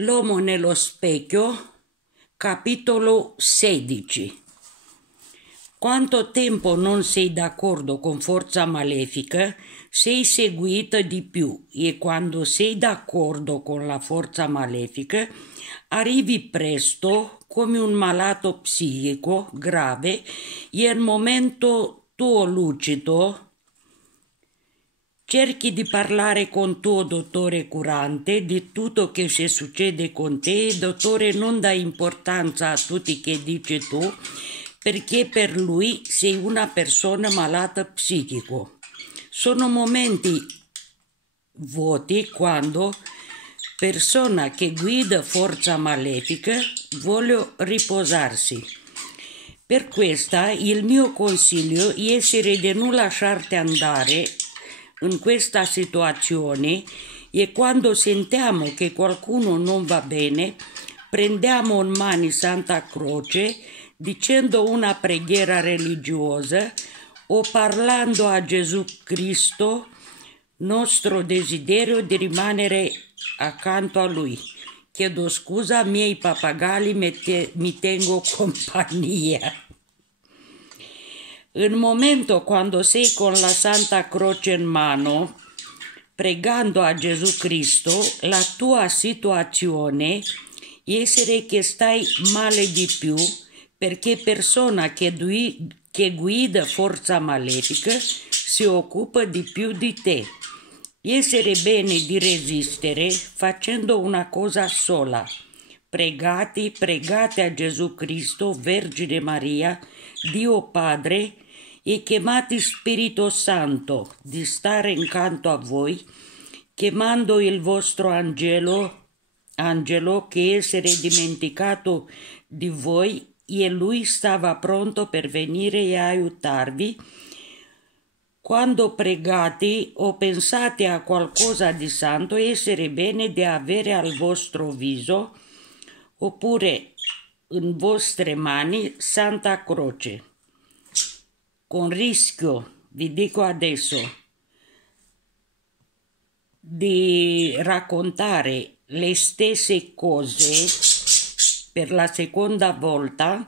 L'uomo nello specchio, capitolo 16. Quanto tempo non sei d'accordo con forza malefica, sei seguita di più, e quando sei d'accordo con la forza malefica, arrivi presto come un malato psichico grave e al momento tuo lucido cerchi di parlare con tuo dottore curante di tutto che si succede con te. Il dottore non dà importanza a tutti che dici tu, perché per lui sei una persona malata psichico. Sono momenti vuoti quando persona che guida forza malefica vuole riposarsi. Per questo il mio consiglio è essere di non lasciarti andare in questa situazione, e quando sentiamo che qualcuno non va bene, prendiamo in mano Santa Croce dicendo una preghiera religiosa o parlando a Gesù Cristo nostro desiderio di rimanere accanto a Lui. Chiedo scusa, miei pappagalli mi tengo compagnia. Il momento quando sei con la Santa Croce in mano, pregando a Gesù Cristo, la tua situazione è essere che stai male di più, perché persona che guida forza malefica si occupa di più di te. Essere bene di resistere facendo una cosa sola. Pregate a Gesù Cristo, Vergine Maria, Dio Padre, e chiamate Spirito Santo di stare accanto a voi, chiamando il vostro angelo che essere dimenticato di voi, e lui stava pronto per venire e aiutarvi. Quando pregate o pensate a qualcosa di santo, essere bene di avere al vostro viso oppure in vostre mani Santa Croce. Con rischio, vi dico adesso, di raccontare le stesse cose per la seconda volta,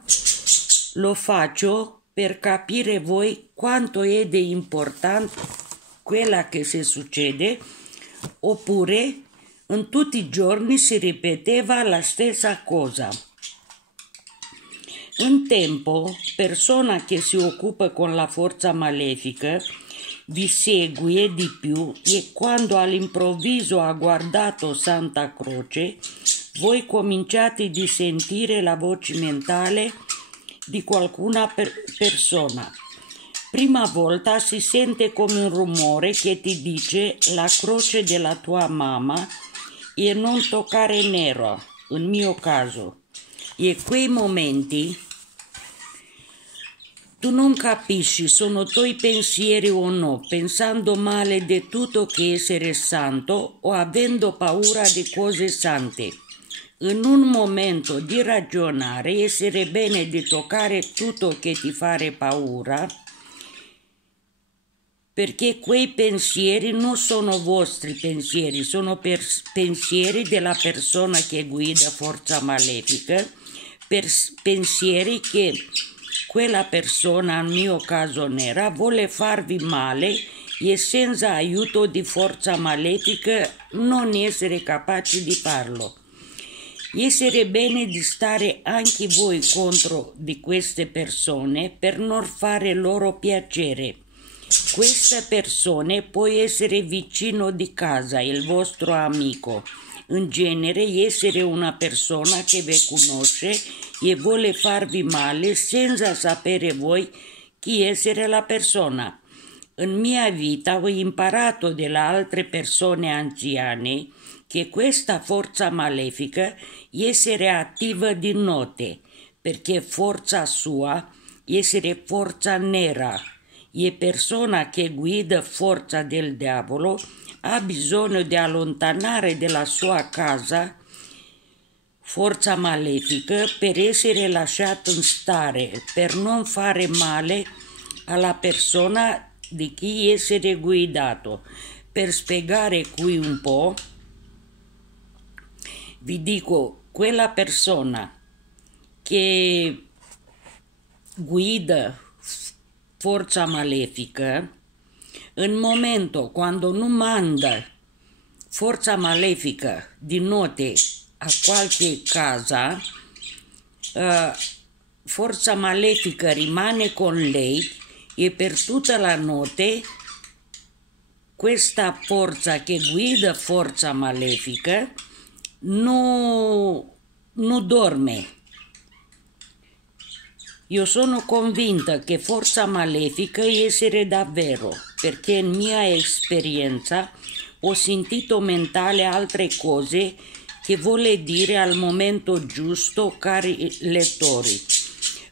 lo faccio per capire voi quanto è di importante quella che si succede, oppure in tutti i giorni si ripeteva la stessa cosa. Un tempo, persona che si occupa con la forza malefica vi segue di più, e quando all'improvviso ha guardato Santa Croce, voi cominciate a sentire la voce mentale di qualcuna persona. Prima volta si sente come un rumore che ti dice la croce della tua mamma e non toccare nero, in mio caso. E quei momenti tu non capisci sono tuoi pensieri o no, pensando male di tutto che essere santo o avendo paura di cose sante. In un momento di ragionare, essere bene di toccare tutto che ti fa paura, perché quei pensieri non sono vostri pensieri, sono pensieri della persona che guida forza malefica, pensieri che quella persona, nel mio caso nera, vuole farvi male, e senza aiuto di forza malefica non essere capaci di farlo. Essere bene di stare anche voi contro di queste persone per non fare loro piacere. Queste persone può essere vicino di casa, il vostro amico. In genere essere una persona che vi conosce e vuole farvi male senza sapere voi chi essere la persona. In mia vita ho imparato dalle altre persone anziane che questa forza malefica essere attiva di notte, perché forza sua essere forza nera, e persona che guida forza del diavolo ha bisogno di allontanare dalla sua casa forza malefica per essere lasciato stare, per non fare male alla persona di chi essere guidato. Per spiegare qui un po', vi dico, quella persona che guida forza malefică, în momentul quando nu manda forza malefică di notte a qualche casa, forza malefica rimane con lei e per tutta la notte questa forza che guida forza malefica non dorme. Io sono convinta che forza malefica essere davvero, perché in mia esperienza ho sentito mentale altre cose che vuole dire al momento giusto, cari lettori.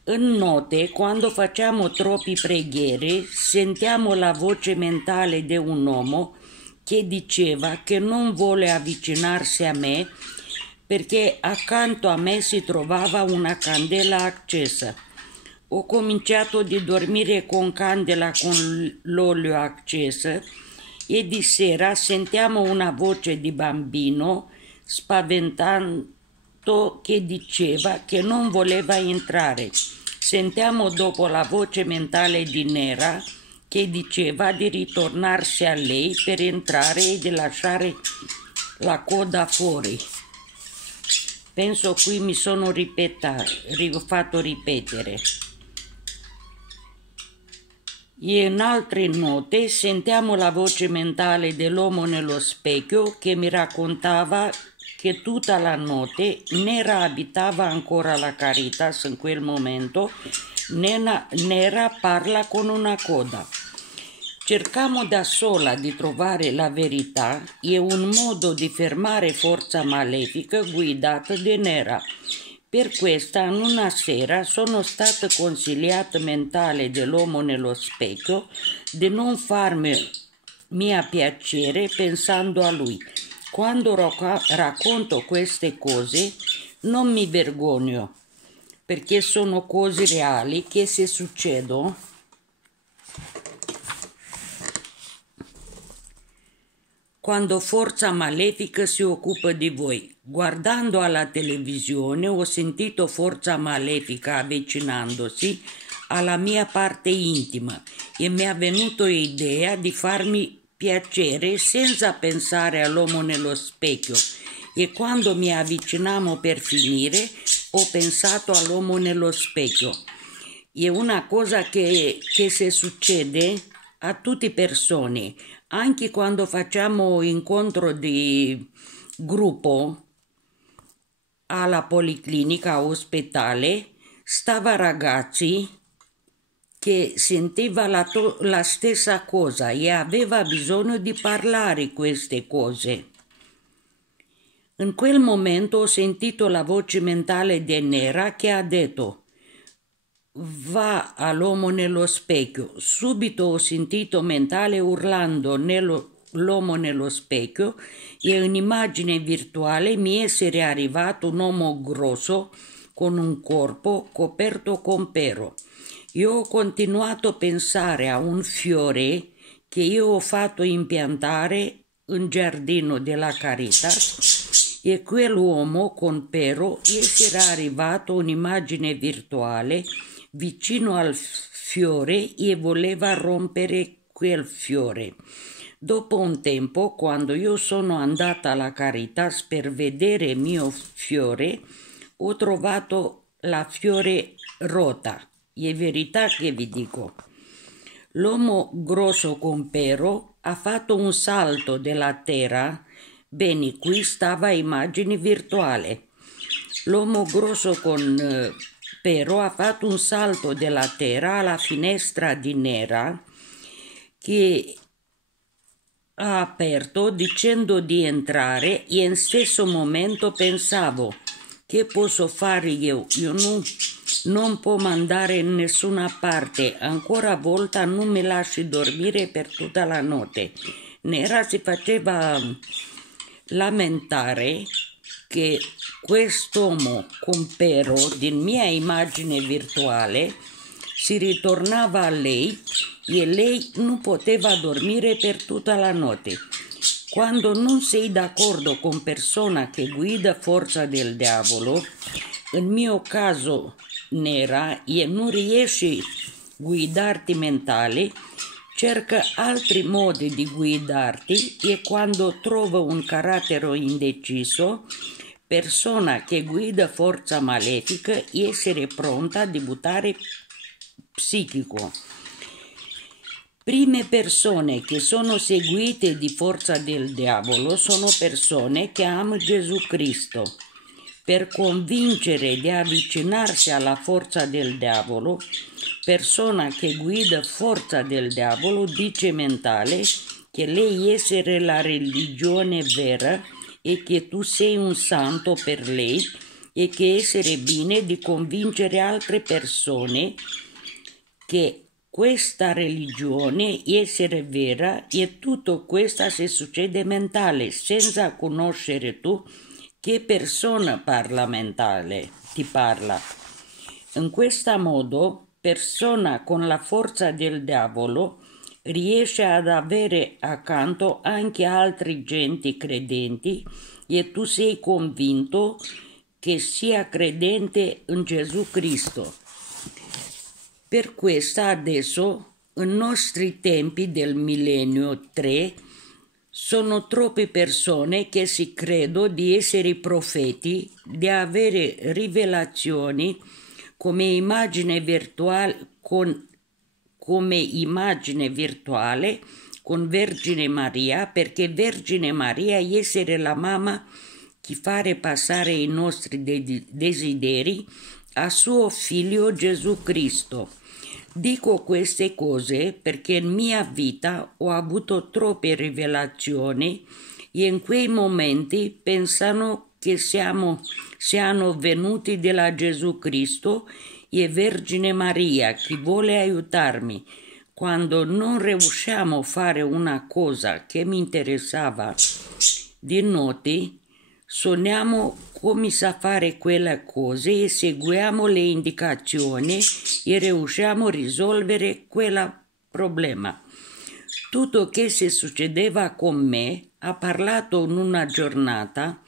In notte, quando facciamo troppi preghiere, sentiamo la voce mentale di un uomo che diceva che non vuole avvicinarsi a me perché accanto a me si trovava una candela accesa. Ho cominciato a dormire con candela con l'olio acceso e di sera sentiamo una voce di bambino spaventato che diceva che non voleva entrare. Sentiamo dopo la voce mentale di Nera che diceva di ritornarsi a lei per entrare e di lasciare la coda fuori. Penso qui mi sono fatto ripetere. E in altre note sentiamo la voce mentale dell'uomo nello specchio che mi raccontava che tutta la notte Nera abitava ancora la Caritas in quel momento. Nera parla con una coda. Cercamo da sola di trovare la verità e un modo di fermare forza malefica guidata da Nera. Per questa, in una sera, sono stata consigliata mentale dell'uomo nello specchio di non farmi mia piacere pensando a lui. Quando racconto queste cose non mi vergogno, perché sono cose reali che se succedono quando forza malefica si occupa di voi. Guardando alla televisione ho sentito forza malefica avvicinandosi alla mia parte intima e mi è venuta l'idea di farmi piacere senza pensare all'uomo nello specchio, e quando mi avvicinavo per finire ho pensato all'uomo nello specchio. È una cosa che se succede a tutte le persone, anche quando facciamo incontro di gruppo alla policlinica ospedale, stava ragazzi che sentiva la stessa cosa e aveva bisogno di parlare queste cose. In quel momento ho sentito la voce mentale di Nera che ha detto: va all'uomo nello specchio. Subito ho sentito mentale urlando l'uomo nello specchio e in immagine virtuale mi essere arrivato un uomo grosso con un corpo coperto con pero. Io ho continuato a pensare a un fiore che io ho fatto impiantare in giardino della Caritas e quell'uomo con pero essere arrivato un'immagine virtuale vicino al fiore e voleva rompere quel fiore. Dopo un tempo, quando io sono andata alla Caritas per vedere il mio fiore, ho trovato la fiore rotta. È verità che vi dico. L'uomo grosso con pero ha fatto un salto della terra. Bene, qui stava immagine virtuale. L'uomo grosso con pero ha fatto un salto della terra alla finestra di Nera che ha aperto dicendo di entrare e in stesso momento pensavo: che posso fare io? Io non può mandare in nessuna parte, ancora volta non mi lasci dormire per tutta la notte. Nera si faceva lamentare che quest'uomo con pero di mia immagine virtuale si ritornava a lei e lei non poteva dormire per tutta la notte. Quando non sei d'accordo con persona che guida forza del diavolo, nel mio caso nera, e non riesci a guidarti mentale, cerca altri modi di guidarti e quando trova un carattere indeciso, persona che guida forza malefica, essere pronta a buttare psichico. Prime persone che sono seguite di forza del diavolo sono persone che amano Gesù Cristo. Per convincere di avvicinarsi alla forza del diavolo, persona che guida forza del diavolo dice mentale che lei essere la religione vera e che tu sei un santo per lei e che essere bene di convincere altre persone che questa religione essere vera e tutto questo si succede mentale senza conoscere tu che persona parla mentale ti parla. In questo modo persona con la forza del diavolo riesce ad avere accanto anche altri genti credenti e tu sei convinto che sia credente in Gesù Cristo. Per questo adesso, in nostri tempi del millennio 3, sono troppe persone che si credono di essere profeti, di avere rivelazioni come immagine virtuale con Vergine Maria, perché Vergine Maria essere la mamma che fare passare i nostri desideri a suo figlio Gesù Cristo. Dico queste cose perché in mia vita ho avuto troppe rivelazioni e in quei momenti pensano che siano venuti da Gesù Cristo e Vergine Maria che vuole aiutarmi. Quando non riusciamo a fare una cosa che mi interessava di notte, suoniamo come sa fare quelle cose e seguiamo le indicazioni e riusciamo a risolvere quel problema. Tutto che si succedeva con me ha parlato in una giornata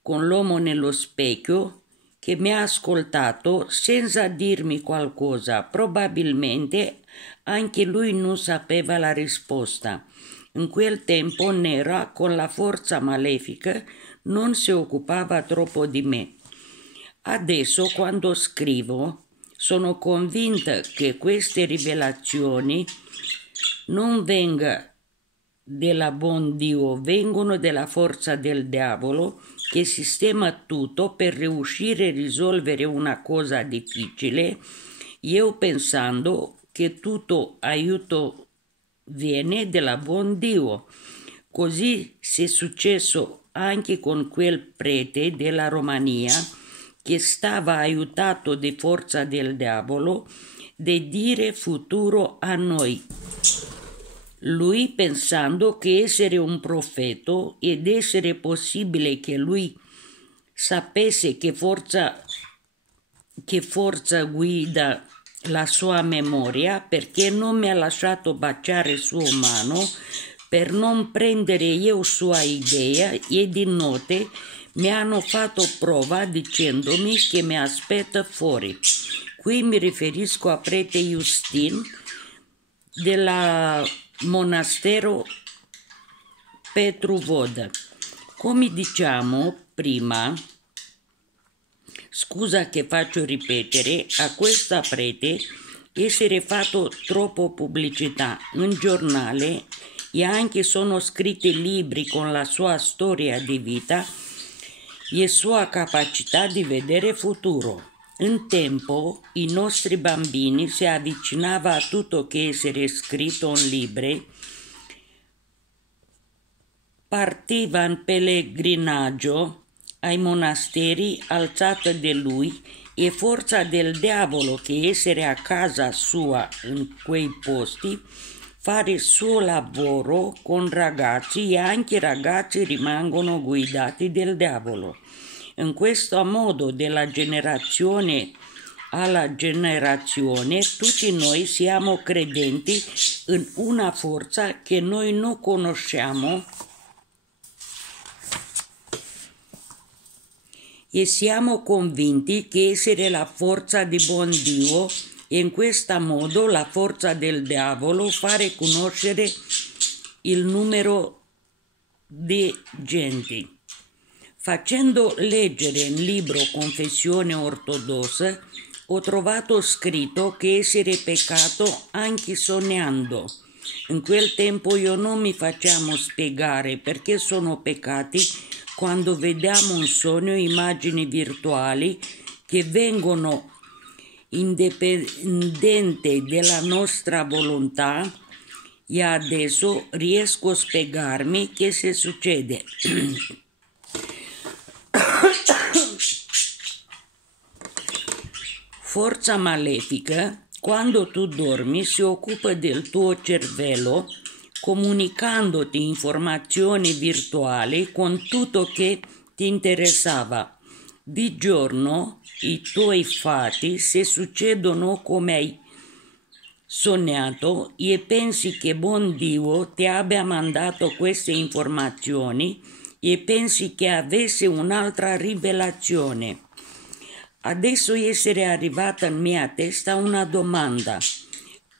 con l'uomo nello specchio che mi ha ascoltato senza dirmi qualcosa. Probabilmente anche lui non sapeva la risposta. In quel tempo Nera, con la forza malefica, non si occupava troppo di me. Adesso, quando scrivo, sono convinta che queste rivelazioni non vengano della buon Dio, vengono dalla forza del diavolo che sistema tutto per riuscire a risolvere una cosa difficile, io pensando che tutto aiuto viene dalla buon Dio. Così si è successo anche con quel prete della Romania che stava aiutato di forza del diavolo di dire futuro a noi. Lui pensando che essere un profeta ed essere possibile che lui sapesse che forza guida la sua memoria, perché non mi ha lasciato baciare sua mano per non prendere io sua idea e di notte mi hanno fatto prova dicendomi che mi aspetta fuori. Qui mi riferisco a prete Justin del monastero Petru Vodă. Come diciamo prima, scusa che faccio ripetere, a questa prete essere fatto troppo pubblicità in giornale e anche sono scritti libri con la sua storia di vita e sua capacità di vedere futuro. Un tempo i nostri bambini si avvicinavano a tutto che essere scritto in libri, partivano in pellegrinaggio ai monasteri alzati di lui e forza del diavolo che essere a casa sua in quei posti, fare il suo lavoro con ragazzi e anche i ragazzi rimangono guidati dal diavolo. In questo modo della generazione alla generazione, tutti noi siamo credenti in una forza che noi non conosciamo e siamo convinti che essere la forza di buon Dio e in questo modo la forza del diavolo fare conoscere il numero di genti. Facendo leggere il libro Confessione ortodossa, ho trovato scritto che essere peccato anche sognando. In quel tempo io non mi facciamo spiegare perché sono peccati quando vediamo un sogno, immagini virtuali che vengono indipendenti dalla nostra volontà e adesso riesco a spiegarmi che se succede. Forza malefica, quando tu dormi, si occupa del tuo cervello, comunicandoti informazioni virtuali con tutto che ti interessava. Di giorno i tuoi fatti, se succedono come hai sognato e pensi che buon Dio ti abbia mandato queste informazioni e pensi che avesse un'altra rivelazione. Adesso essere arrivata in mia testa una domanda.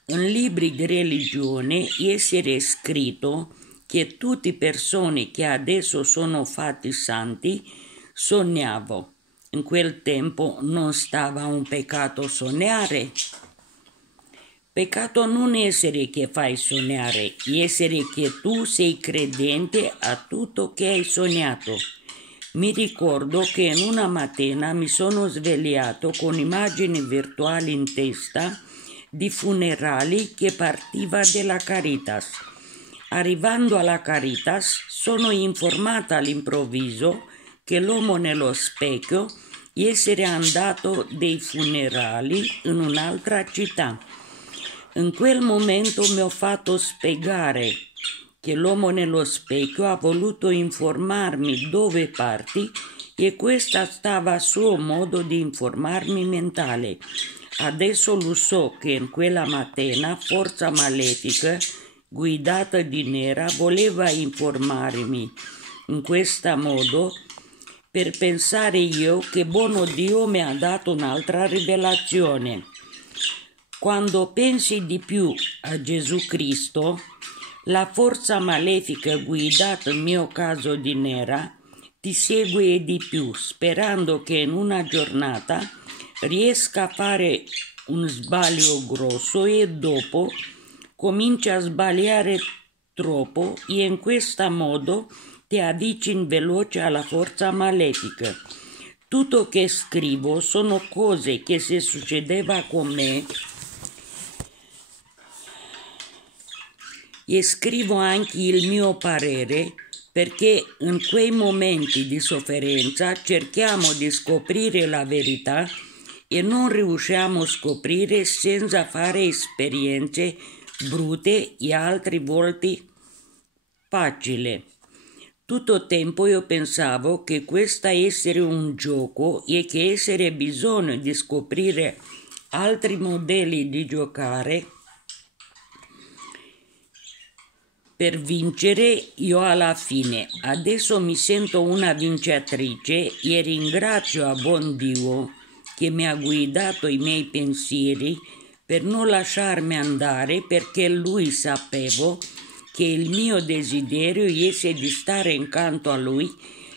In libri di religione essere scritto che tutte persone che adesso sono fatti santi sognavo. In quel tempo non stava un peccato sognare. Peccato non essere che fai sognare, essere che tu sei credente a tutto che hai sognato. Mi ricordo che in una mattina mi sono svegliato con immagini virtuali in testa di funerali che partiva dalla Caritas. Arrivando alla Caritas sono informata all'improvviso che l'uomo nello specchio essere andato dei funerali in un'altra città. In quel momento mi ho fatto spiegare che l'uomo nello specchio ha voluto informarmi dove parti e questo stava a suo modo di informarmi mentale. Adesso lo so che in quella mattina forza malefica guidata di nera voleva informarmi in questo modo per pensare io che buono Dio mi ha dato un'altra rivelazione. Quando pensi di più a Gesù Cristo, la forza malefica guidata in mio caso di nera ti segue di più, sperando che in una giornata riesca a fare un sbaglio grosso e dopo comincia a sbagliare troppo e in questo modo ti avvicini veloce alla forza malefica. Tutto che scrivo sono cose che se succedeva con me e scrivo anche il mio parere perché in quei momenti di sofferenza cerchiamo di scoprire la verità e non riusciamo a scoprire senza fare esperienze brutte e altre volte facili. Tutto il tempo io pensavo che questo essere un gioco e che essere bisogno di scoprire altri modelli di giocare per vincere io alla fine. Adesso mi sento una vincitrice e ringrazio a buon Dio che mi ha guidato i miei pensieri per non lasciarmi andare perché lui sapevo che il mio desiderio è di stare accanto a lui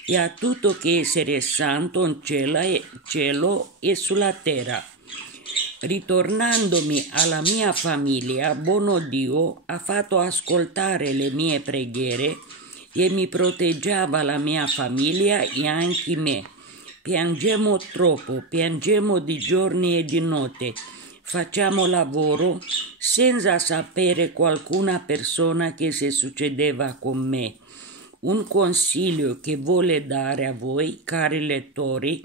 e a tutto che essere santo in cielo e sulla terra. Ritornandomi alla mia famiglia, buono Dio ha fatto ascoltare le mie preghiere e mi proteggeva la mia famiglia e anche me. Piangiamo troppo, piangiamo di giorni e di notte, facciamo lavoro senza sapere qualcuna persona che se succedeva con me. Un consiglio che vuole dare a voi, cari lettori,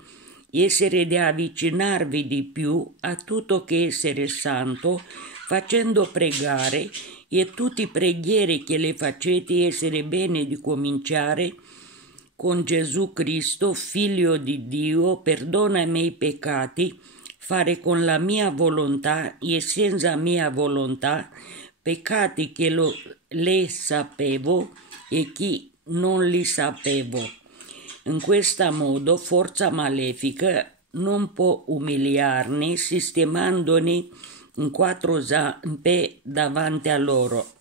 essere di avvicinarvi di più a tutto che essere santo, facendo pregare e tutte le preghiere che le facete essere bene di cominciare con Gesù Cristo, Figlio di Dio, perdona i miei peccati, fare con la mia volontà e senza mia volontà peccati che le sapevo e che non li sapevo. In questo modo forza malefica non può umiliarne sistemandone in quattro zampe davanti a loro.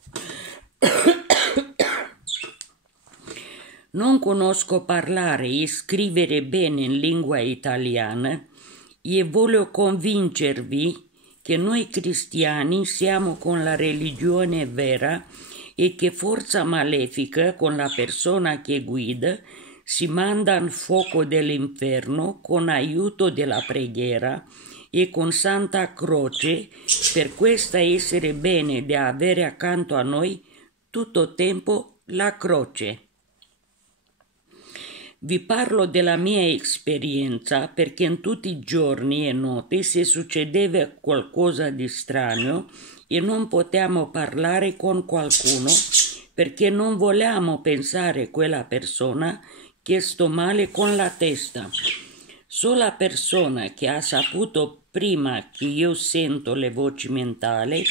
Non conosco parlare e scrivere bene in lingua italiana e voglio convincervi che noi cristiani siamo con la religione vera e che forza malefica con la persona che guida si manda al fuoco dell'inferno con aiuto della preghiera e con Santa Croce, per questo essere bene di avere accanto a noi tutto il tempo la croce. Vi parlo della mia esperienza perché in tutti i giorni e notti se succedeva qualcosa di strano e non potevamo parlare con qualcuno perché non volevamo pensare a quella persona che sto male con la testa. Sola persona che ha saputo prima che io sento le voci mentali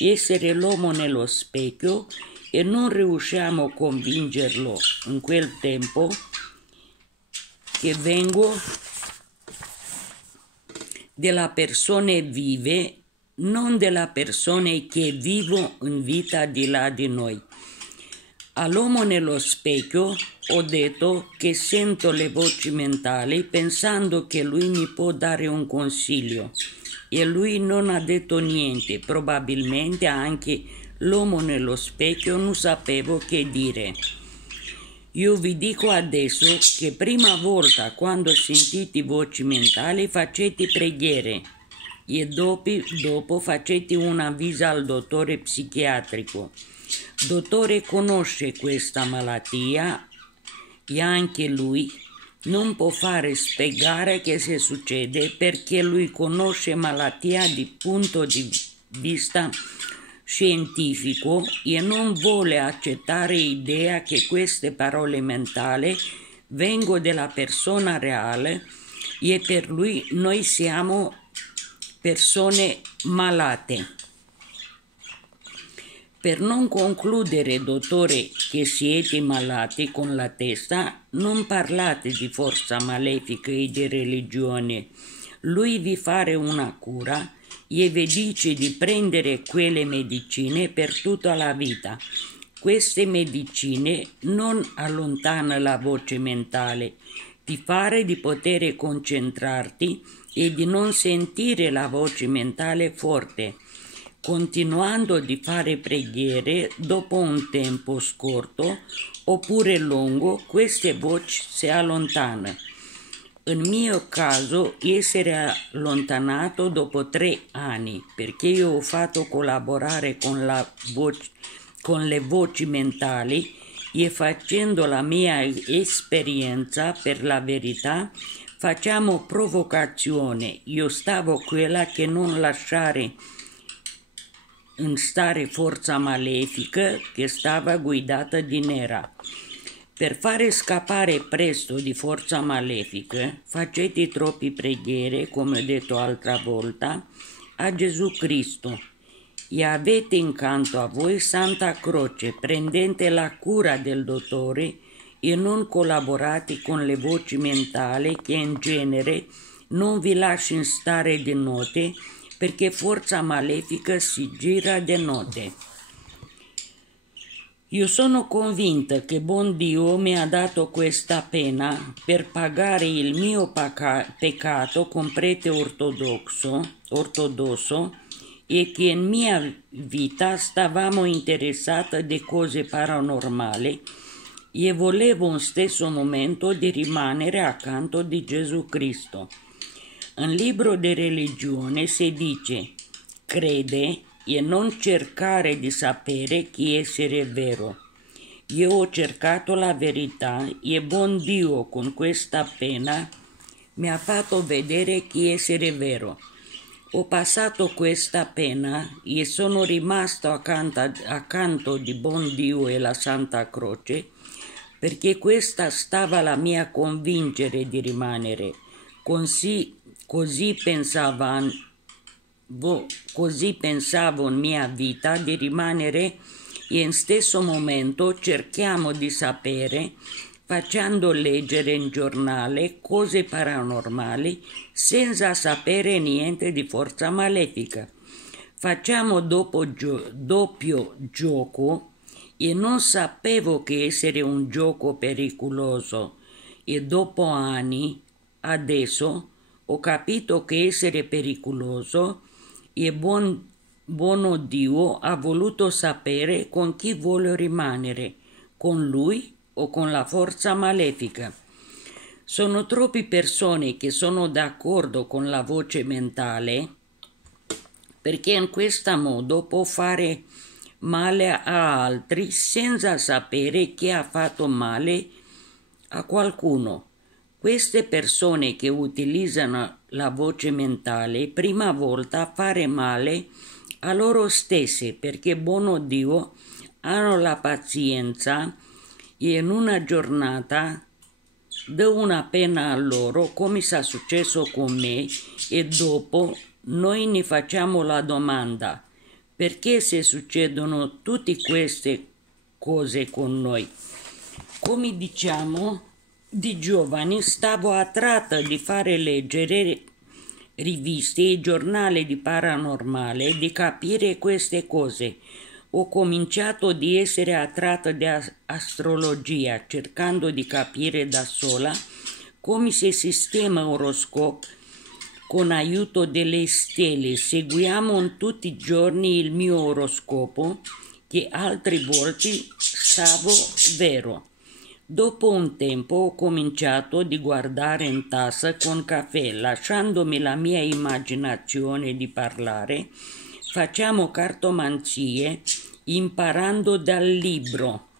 essere l'uomo nello specchio e non riusciamo a convincerlo in quel tempo che vengo della persone vive, non della persone che vivo in vita di là di noi. All'uomo nello specchio ho detto che sento le voci mentali pensando che lui mi può dare un consiglio e lui non ha detto niente, probabilmente anche l'uomo nello specchio non sapevo che dire. Io vi dico adesso che prima volta quando sentite voci mentali facete preghiere e dopo facete un avviso al dottore psichiatrico. Il dottore conosce questa malattia e anche lui non può fare spiegare che se succede perché lui conosce malattia di punto di vista scientifico e non vuole accettare l'idea che queste parole mentali vengono dalla persona reale e per lui noi siamo persone malate. Per non concludere, dottore, che siete malati con la testa, non parlate di forza malefica e di religione. Lui vi farà una cura e vi dice di prendere quelle medicine per tutta la vita. Queste medicine non allontanano la voce mentale, ti fanno di poter concentrarti e di non sentire la voce mentale forte. Continuando di fare preghiere, dopo un tempo scorto oppure lungo, queste voci si allontanano. In mio caso, essere allontanato dopo 3 anni, perché io ho fatto collaborare con le voci mentali e facendo la mia esperienza per la verità, facciamo provocazione. Io stavo quella che non lasciare in stare forza malefica che stava guidata di nera. Per fare scappare presto di forza malefica, facete troppe preghiere, come ho detto altra volta, a Gesù Cristo e avete incanto a voi Santa Croce, prendete la cura del dottore e non collaborate con le voci mentali che in genere non vi lasciano stare di notte perché forza malefica si gira di notte. Io sono convinta che buon Dio mi ha dato questa pena per pagare il mio peccato con prete ortodosso e che in mia vita stavamo interessati di cose paranormali e volevo in stesso momento di rimanere accanto di Gesù Cristo. In libro di religione si dice crede e non cercare di sapere chi essere vero. Io ho cercato la verità e buon Dio con questa pena mi ha fatto vedere chi essere vero. Ho passato questa pena e sono rimasto accanto di buon Dio e la Santa Croce perché questa stava la mia convincere di rimanere. Così così pensavo in mia vita di rimanere e in stesso momento cerchiamo di sapere, facendo leggere in giornale cose paranormali senza sapere niente di forza malefica. Facciamo doppio gioco e non sapevo che essere un gioco pericoloso e dopo anni adesso ho capito che essere pericoloso e buono Dio ha voluto sapere con chi voglio rimanere, con Lui o con la forza malefica. Sono troppe persone che sono d'accordo con la voce mentale perché in questo modo può fare male a altri senza sapere che ha fatto male a qualcuno. Queste persone che utilizzano la voce mentale prima volta fare male a loro stesse perché buono Dio hanno la pazienza e in una giornata dà una pena a loro come sta successo con me e dopo noi ne facciamo la domanda perché se succedono tutte queste cose con noi. Come diciamo, di giovani stavo attratta di fare leggere riviste e giornali di paranormale, di capire queste cose. Ho cominciato di essere attratta di astrologia, cercando di capire da sola come si sistema oroscopo con aiuto delle stelle. Seguiamo tutti i giorni il mio oroscopo, che altre volte stavo vero. Dopo un tempo ho cominciato di guardare in tassa con caffè, lasciandomi la mia immaginazione di parlare. Facciamo cartomanzie imparando dal libro.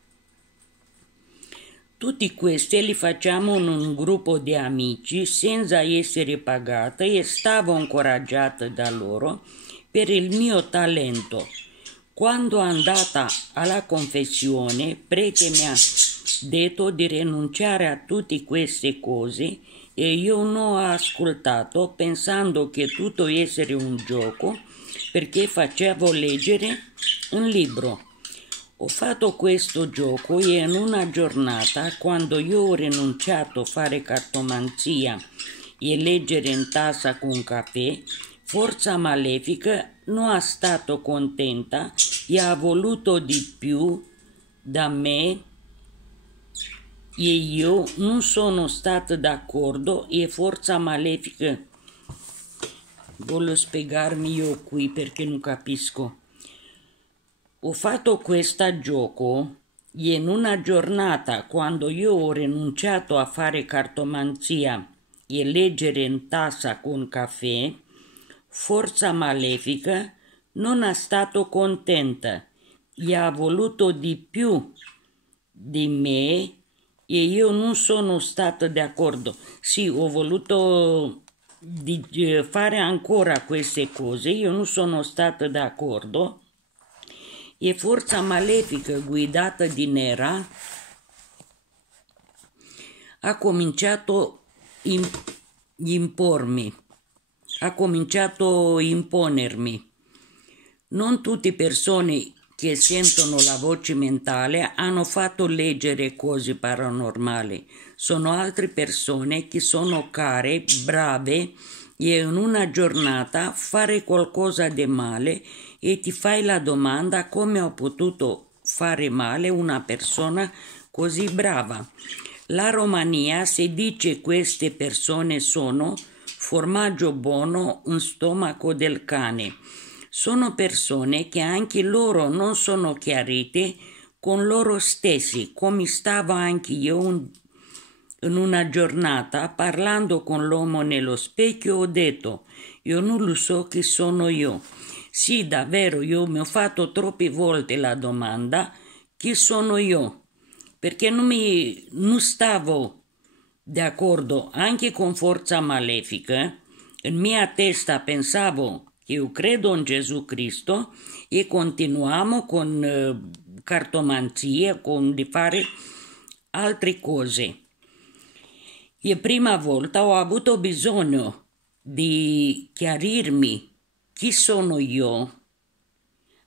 Tutti questi li facciamo in un gruppo di amici senza essere pagati e stavo incoraggiata da loro per il mio talento. Quando andata alla confessione, prete mi ha detto di rinunciare a tutte queste cose e io non ho ascoltato pensando che tutto essere un gioco perché facevo leggere un libro. Ho fatto questo gioco e in una giornata, quando io ho rinunciato a fare cartomanzia e leggere in tassa con caffè, forza malefica non è stata contenta e ha voluto di più da me e io non sono stata d'accordo e forza malefica. Voglio spiegarmi io qui perché non capisco. Ho fatto questo gioco e in una giornata, quando io ho rinunciato a fare cartomanzia e leggere in tassa con caffè, forza malefica non è stato contenta e ha voluto di più di me e io non sono stata d'accordo. Sì, ho voluto di fare ancora queste cose, io non sono stata d'accordo e forza malefica guidata di nera ha cominciato a imponermi. Non tutte persone che sentono la voce mentale hanno fatto leggere cose paranormali. Sono altre persone che sono care, brave e in una giornata fare qualcosa di male e ti fai la domanda come ho potuto fare male una persona così brava. La Romania si dice queste persone sono formaggio buono in stomaco del cane. Sono persone che anche loro non sono chiarite con loro stessi, come stavo anche io in una giornata parlando con l'uomo nello specchio, ho detto, io non lo so chi sono io. Sì, davvero, io mi ho fatto troppe volte la domanda, chi sono io? Perché non stavo d'accordo anche con forza malefica. In mia testa pensavo che io credo in Gesù Cristo e continuiamo con cartomanzie, con di fare altre cose. E prima volta ho avuto bisogno di chiarirmi chi sono io.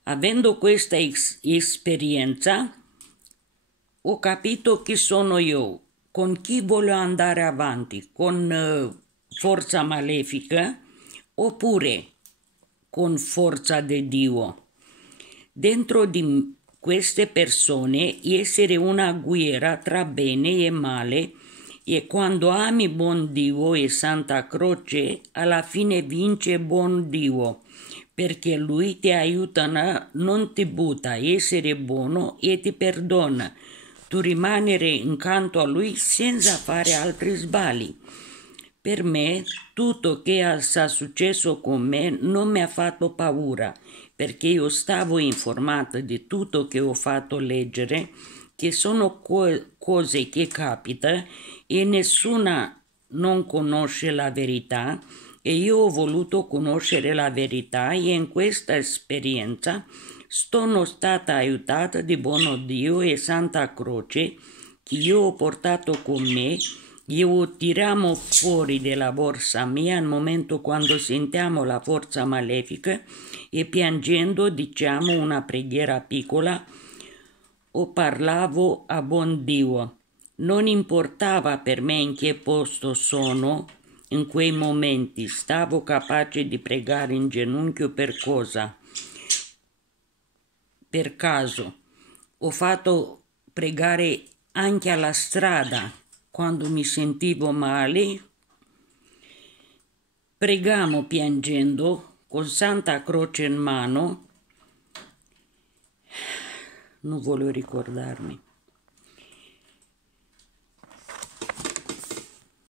Avendo questa esperienza, ho capito chi sono io, con chi voglio andare avanti, con forza malefica oppure con forza di Dio. Dentro di queste persone essere una guerra tra bene e male, e quando ami buon Dio e Santa Croce, alla fine vince buon Dio, perché Lui ti aiuta, non ti butta, essere buono e ti perdona. Tu rimanere incanto a Lui senza fare altri sbagli. Per me, tutto che sta successo con me non mi ha fatto paura, perché io stavo informata di tutto che ho fatto leggere, che sono cose che capitano e nessuna non conosce la verità, e io ho voluto conoscere la verità, e in questa esperienza sono stata aiutata di buono Dio e Santa Croce che io ho portato con me. Io tiriamo fuori dalla borsa mia al momento quando sentiamo la forza malefica e piangendo diciamo una preghiera piccola o parlavo a buon Dio. Non importava per me in che posto sono in quei momenti, stavo capace di pregare in ginocchio per cosa? Per caso. Ho fatto pregare anche alla strada quando mi sentivo male. Pregamo piangendo con Santa Croce in mano. Non voglio ricordarmi.